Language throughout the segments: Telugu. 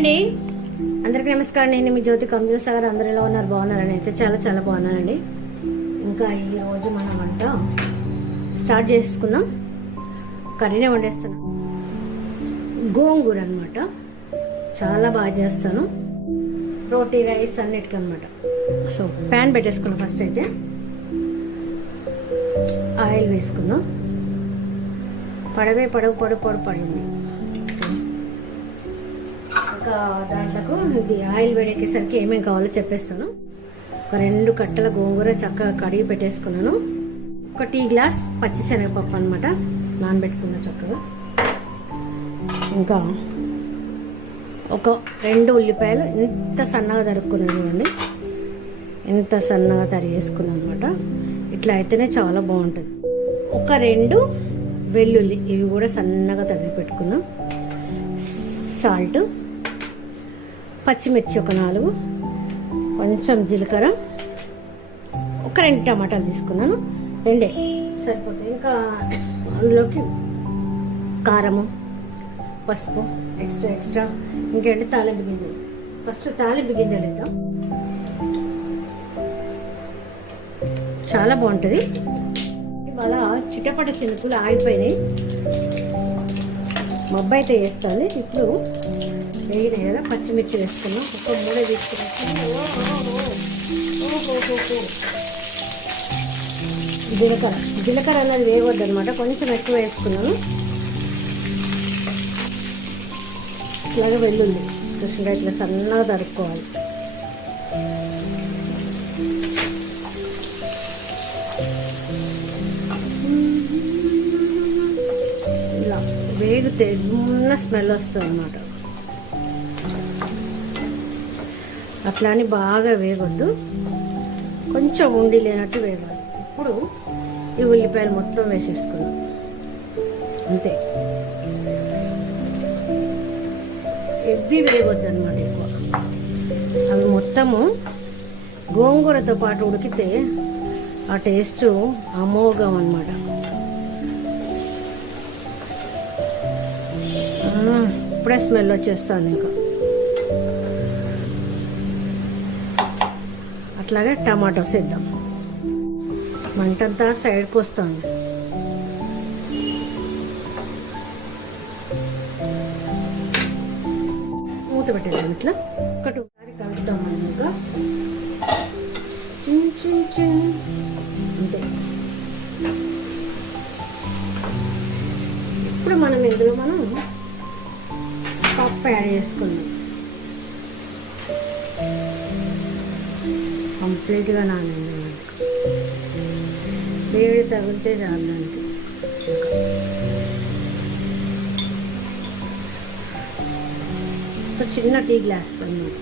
అండి, అందరికీ నమస్కారం. నేను మీ జ్యోతి కంప్యూటర్ సాగర్. అందరూ ఎలా ఉన్నారు? బాగున్నారని అయితే చాలా చాలా బాగున్నానండి. ఇంకా ఈరోజు మనం వంట స్టార్ట్ చేసుకుందాం. కర్రీనే వండేస్తున్నాం. గోంగూర అనమాట. చాలా బాగా చేస్తాను. రోటీ రైస్ అన్నిటికీ అనమాట. సో ప్యాన్ పెట్టేసుకున్నాం. ఫస్ట్ అయితే ఆయిల్ వేసుకుందాం. పొడవు పడింది. ఇంకా దాంట్లోకి ఇది ఆయిల్ వేడెక్కేసరికి ఏమేమి కావాలో చెప్పేస్తాను. ఒక 2 కట్టల గోంగూర చక్కగా కడిగి పెట్టేసుకున్నాను. ఒక టీ గ్లాస్ పచ్చిశనగపప్పు అనమాట, నానబెట్టుకున్నా చక్కగా. ఇంకా ఒక 2 ఉల్లిపాయలు ఎంత సన్నగా తరుక్కున్నాను చూడండి, ఎంత సన్నగా తరిగేసుకున్నాను అనమాట. ఇట్లా అయితేనే చాలా బాగుంటుంది. ఒక 2 వెల్లుల్లి, ఇవి కూడా సన్నగా తరిగి పెట్టుకున్నాం. సాల్ట్, పచ్చిమిర్చి ఒక 4, కొంచెం జీలకర్ర, ఒక 2 టమాటాలు తీసుకున్నాను. 2 సరిపోతాయి. ఇంకా అందులోకి కారము, పసుపు, ఎక్స్ట్రా ఇంకేంటి తాలింపు గింజలు. ఫస్ట్ తాలింపు గింజలు వేద్దాం. చాలా బాగుంటుంది. ఇవాళ చిటపట చినుకులు ఆగిపోయినాయి. మబ్బు అయితే వేస్తుంది. ఇప్పుడు వేగినాయి కదా, పచ్చిమిర్చి వేసుకున్నాం. ఒక 3 తీసుకున్నాం. జీలకర్ర అనేది వేయవద్దు అనమాట, కొంచెం ఎక్కువ వేసుకున్నాను. ఇట్లాగే వెల్లుల్లి చూసుకుంటే ఇట్లా సన్నగా తరుక్కోవాలి. ఇలా వేగితే ఉన్న స్మెల్ వస్తుంది అన్నమాట. అట్లా అని బాగా వేగొద్దు, కొంచెం ఉండి లేనట్టు వేగాలి. ఇప్పుడు ఈ ఉల్లిపాయలు మొత్తం వేసేసుకున్నాం. అంతే, ఎవ్వి వేయవద్దు అనమాట ఎక్కువ. అవి మొత్తము గోంగూరతో పాటు ఉడికితే ఆ టేస్ట్ అమోఘం అనమాట. ఇప్పుడే స్మెల్ వచ్చేస్తుంది. ఇంకా అట్లాగే టమాటోస్ వేద్దాం. మంటంతా సైడ్కి వస్తుంది. మూత పెట్టేద్దాం. ఇట్లా ఒకసారి కలుపుతాం. మనం ఇంకా అంతే. ఇప్పుడు మనం ఇందులో పప్పు యాడ్ చేసుకుందాం. కంప్లీట్గా నానండి. వేడి తగిలితే చాలు దానికి. ఒక చిన్న టీ గ్లాస్ అన్నమాట.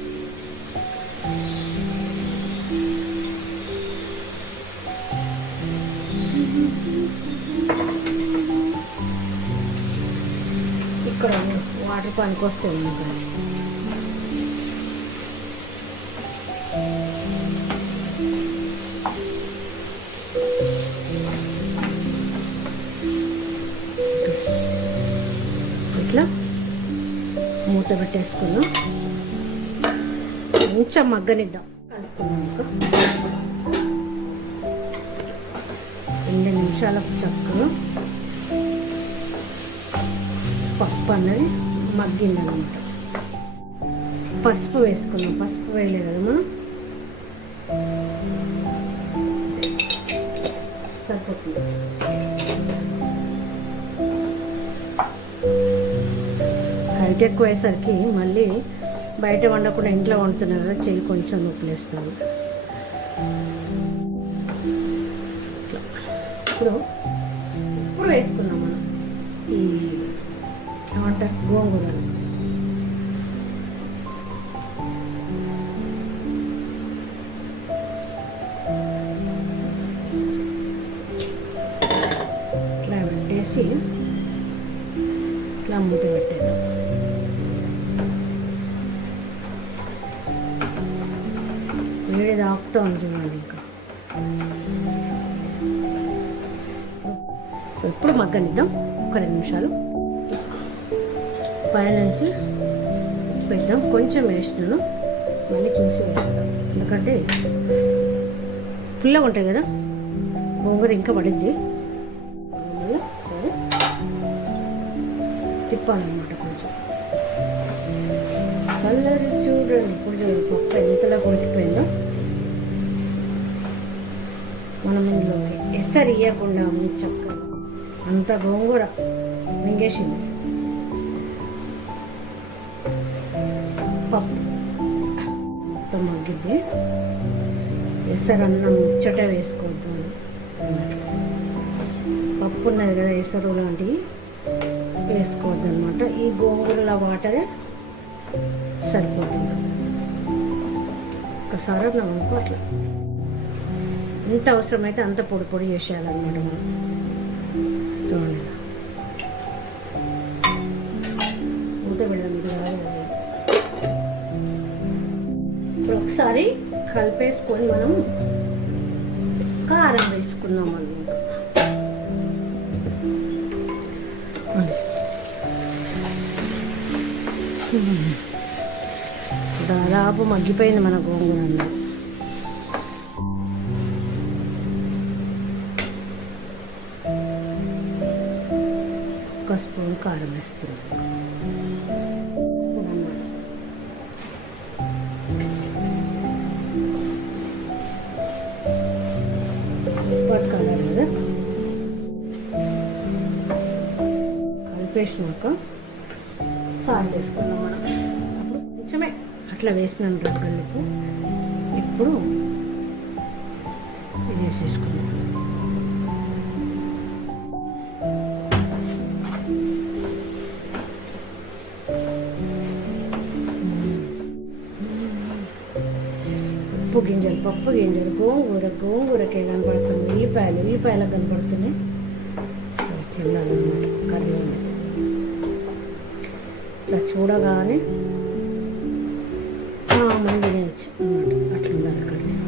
ఇక్కడ వాటర్ పనికొస్తుంది. ఇట్లా మూత పెట్టేసుకున్నాం. కొంచెం మగ్గనిద్దాం. కలుపుకున్నాం. ఇంకా 2 నిమిషాలకు చక్కగా పప్పు అన్నది మగ్గిందనమాట. పసుపు వేసుకున్నాం. పసుపు వేయలేదు కదా మనం, సరిపోతుంది. హైట్ ఎక్కువ అయ్యేసరికి మళ్ళీ బయట వండకుండా ఇంట్లో వండుతున్నారు కదా, చెయ్యి కొంచెం నొప్పులేస్తాను. ఇప్పుడు వేసుకున్నాం మనం ఈ ఏమంటారు గోంగూర. ఇట్లా పెట్టేసి ఇట్లా మూత పెట్టేద్దాం. వేడి తాకుతాం చూడండి. ఇంకా సో ఇప్పుడు మగ్గనిద్దాం ఒక 2 నిమిషాలు. పైనుంచి ఉప్పు వేద్దాం. కొంచెం వేసినాను, మళ్ళీ చూసి వేస్తాం, ఎందుకంటే పుల్లగా ఉంటాయి కదా, గోంగూర ఇంకా పడిద్ది. సరే తిప్పాలన్నమాట కొంచెం. కలర్ చూడండి, కొంచెం పప్పు ఎంతలా ఉడికిపోయిందో. మనం ఇందులో ఎసరు ఇవ్వకుండా చక్కగా అంత గోంగూర మింగేసింది. పప్పు మొత్తం మగ్గిద్ది. ఎసరు అన్నం ముచ్చట వేసుకోవద్దు అన్నమాట. పప్పు ఉన్నది కదా, ఎసరు లాంటివి వేసుకోవద్దు అనమాట. ఈ గోంగూరల వాటరే సరిపోతుంది. ఒకసారి అన్నం అనుకో, అట్లా ఎంత అవసరమైతే అంత పొడి పొడి చేసేయాలన్నమాట మనం. చూడండి, మూత వెళ్ళడం ఇది కాదు. ఇప్పుడు ఒకసారి కలిపేసుకొని మనం కారం వేసుకున్నాం అన్నమాట. దాదాపు మగ్గిపోయింది మన గోంగూర అన్నం. ఒక స్పూన్ కారం వేస్తున్నాం. స్పూన్ అన్నమాట. సూపర్ కలర్ కదా. కలిపేసినాక సాల్ట్ వేసుకున్నాం మనం. అప్పుడు కొంచెమే అట్లా వేసినాను రగ్గలకు. ఇప్పుడు ఇది వేసేసుకున్నాం. పప్పు గింజలు గోంగూరకే కనపడుతుంది. ఉల్లిపాయలకు కనపడుతున్నాయి. సో తిన్నాలన్నమాట. కర్రీ ఉంది ఇట్లా చూడగానే మనం తినేయచ్చు అన్నమాట. అట్లా ఉండాలి కర్రీస్.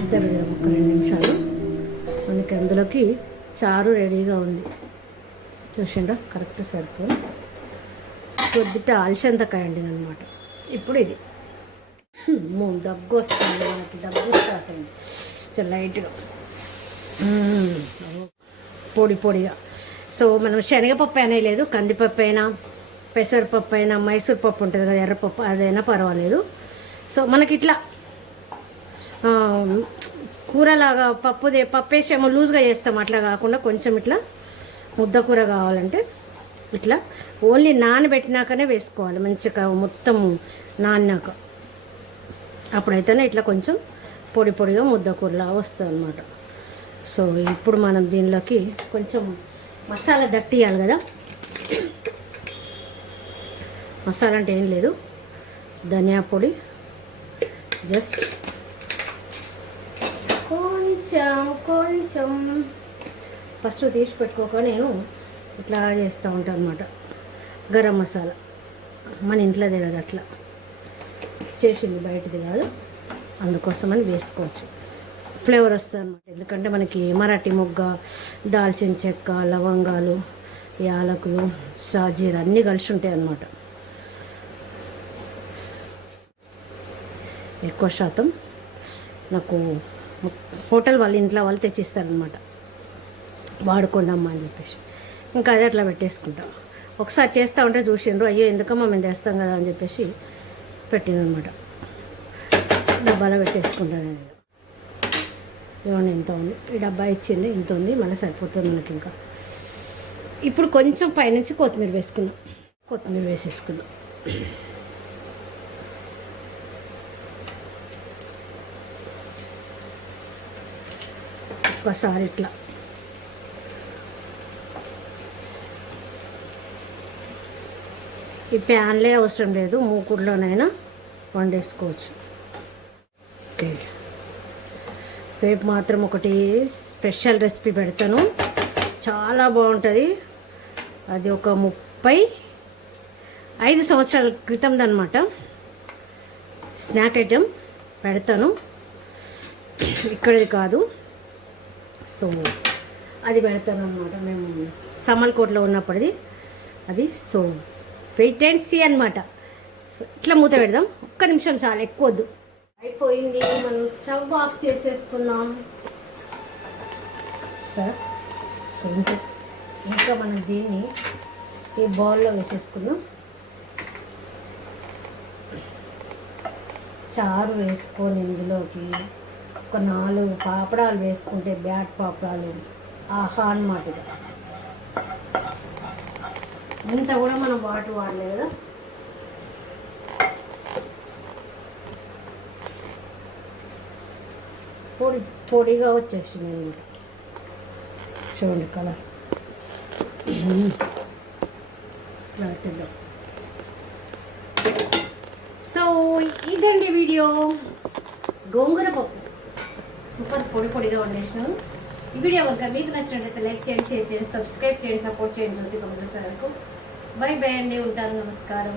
ఇంత పెడదాం ఒక 2 నిమిషాలు. మనకి అందులోకి చారు రెడీగా ఉంది. చూసిండ్రా, కరెక్ట్ సరిపోయి కొద్దిట అలసందకాయ అండి అనమాట. ఇప్పుడు ఇది దగ్గు వస్తుంది, మనకి దగ్గు స్టార్ట్ అయింది. చాలా లైట్గా పొడి పొడిగా. సో మనం శనగపప్పు అయినా లేదు, కందిపప్పు అయినా, పెసరపప్పు అయినా, మైసూర్ పప్పు ఉంటుంది కదా, ఎర్రపప్పు, అదైనా పర్వాలేదు. సో మనకి ఇట్లా కూరలాగా పప్పు వేసేమో లూజ్గా చేస్తాం, అట్లా కాకుండా కొంచెం ఇట్లా ముద్ద కూర కావాలంటే ఇట్లా ఓన్లీ నానబెట్టినాకనే వేసుకోవాలి. మంచిగా మొత్తం నాన్నాక, అప్పుడైతేనే ఇట్లా కొంచెం పొడి పొడిగా ముద్ద కూరలా వస్తుంది అన్నమాట. సో ఇప్పుడు మనం దీనిలోకి కొంచెం మసాలా దట్టియాలి కదా. మసాలా అంటే ఏం లేదు, ధనియా పొడి జస్ట్ కొంచెం ఫస్ట్ తీసి పెట్టుకోక నేను ఇట్లా చేస్తూ ఉంటాను అన్నమాట. గరం మసాలా మన ఇంట్లోదే కదా, అట్లా చేసింది, బయటది కాదు, అందుకోసమని వేసుకోవచ్చు. ఫ్లేవర్ వస్తుంది అన్నమాట. ఎందుకంటే మనకి మరాఠీ మొగ్గ, దాల్చిన చెక్క, లవంగాలు, యాలకులు, షాజీర అన్నీ కలిసి ఉంటాయి అన్నమాట. ఎక్కువ శాతం నాకు హోటల్ వాళ్ళు, ఇంట్లో వాళ్ళు తెచ్చిస్తారనమాట, వాడుకోండి అమ్మా అని చెప్పేసి. ఇంకా అదే అట్లా పెట్టేసుకుంటాం. ఒకసారి చేస్తూ ఉంటే చూసిండ్రు, అయ్యో ఎందుకమ్మా మేము తెస్తాం కదా అని చెప్పేసి పెట్టిందనమాట. డబ్బాలో పెట్టేసుకుంటాను నేను. ఇవ్వండి ఇంత ఉంది, ఈ డబ్బా ఇచ్చింది ఇంత ఉంది, మళ్ళీ సరిపోతుంది మనకి. ఇంకా ఇప్పుడు కొంచెం పైనుంచి కొత్తిమీర వేసుకున్నాం. కొత్తిమీర వేసేసుకున్నాం. ఒకసారి ఇట్లా ఈ ప్యాన్లే అవసరం లేదు, మూకుడులోనైనా వండేసుకోవచ్చు. ఓకే, రేపు మాత్రం ఒకటి స్పెషల్ రెసిపీ పెడతాను, చాలా బాగుంటుంది. అది ఒక 35 సంవత్సరాల క్రితందనమాట. స్నాక్ ఐటెం పెడతాను, ఇక్కడిది కాదు. సో అది పెడతాను అనమాట. మేము సమల్కోట్లో ఉన్నప్పటిది అది. సో వెయిట్ అండ్ సీ అనమాట. సో ఇట్లా మూత పెడదాం, ఒక్క నిమిషం చాలు, ఎక్కువ వద్దు. అయిపోయింది, మనం స్టవ్ ఆఫ్ చేసేసుకుందాం సార్. సో ఇంకా మనం దీన్ని ఈ బౌల్లో వేసేసుకుందాం. చారు వేసుకొని ఇందులోకి ఒక 4 పాపడాలు వేసుకుంటే, బ్యాట్ పాపడాలు, ఆహా అన్నమాట. ఇంత కూడా మనం వాటర్ వాడలేదు కదా. పొడిగా వచ్చేసింది అనమాట. చూడండి కలర్. సో ఇదండి వీడియో. గోంగూర పప్పు సూపర్ పొడిగా వండేసినాను. ఈ వీడియో కనుక మీకు నచ్చినట్లయితే లైక్ చేయండి, షేర్ చేయండి, సబ్స్క్రైబ్ చేయండి, సపోర్ట్ చేయండి. జ్యోతి కంప్యూటర్ సార్కు బై బై అండి, ఉంటాను, నమస్కారం.